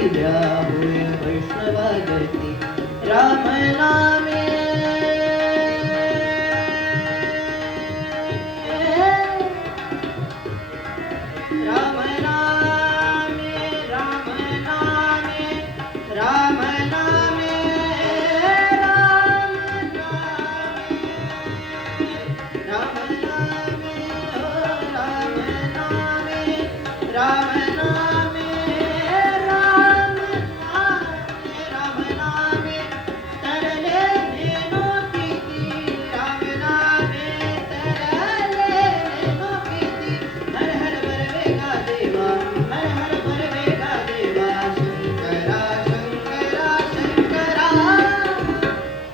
पाहिल्या होय वैष्णवागती राम नामे राम नामे राम नामे राम नामे राम नामे राम नामे राम नामे राम नामे राम नामे राम नामे तरले नेनो किती राम नामे तरले नेनो किती हर हर बरवेगा देवा हर हर बरवेगा देवा शंकरा शंकरा शंकरा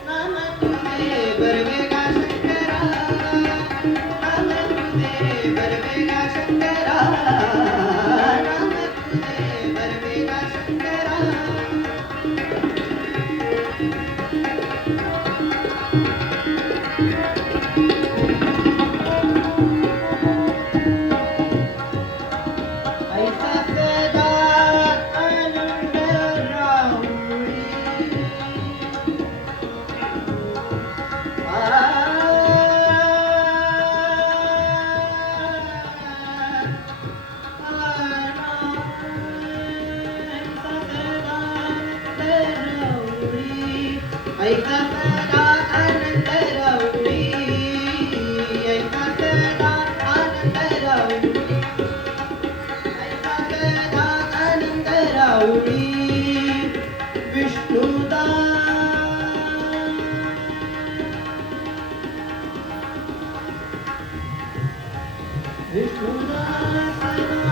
नाम तुझे बरवेगा शंकरा नाम तुझे बरवेगा शंकरा नाम तुझे बरवेगा शंकरा ऐसा सदा आनंद राहुरी ऐसा सदा आनंद राहुरी ऐसा सदा आनंद राहुरी ऐसा सदा आनंद राहुरी विष्णुदास विष्णुदास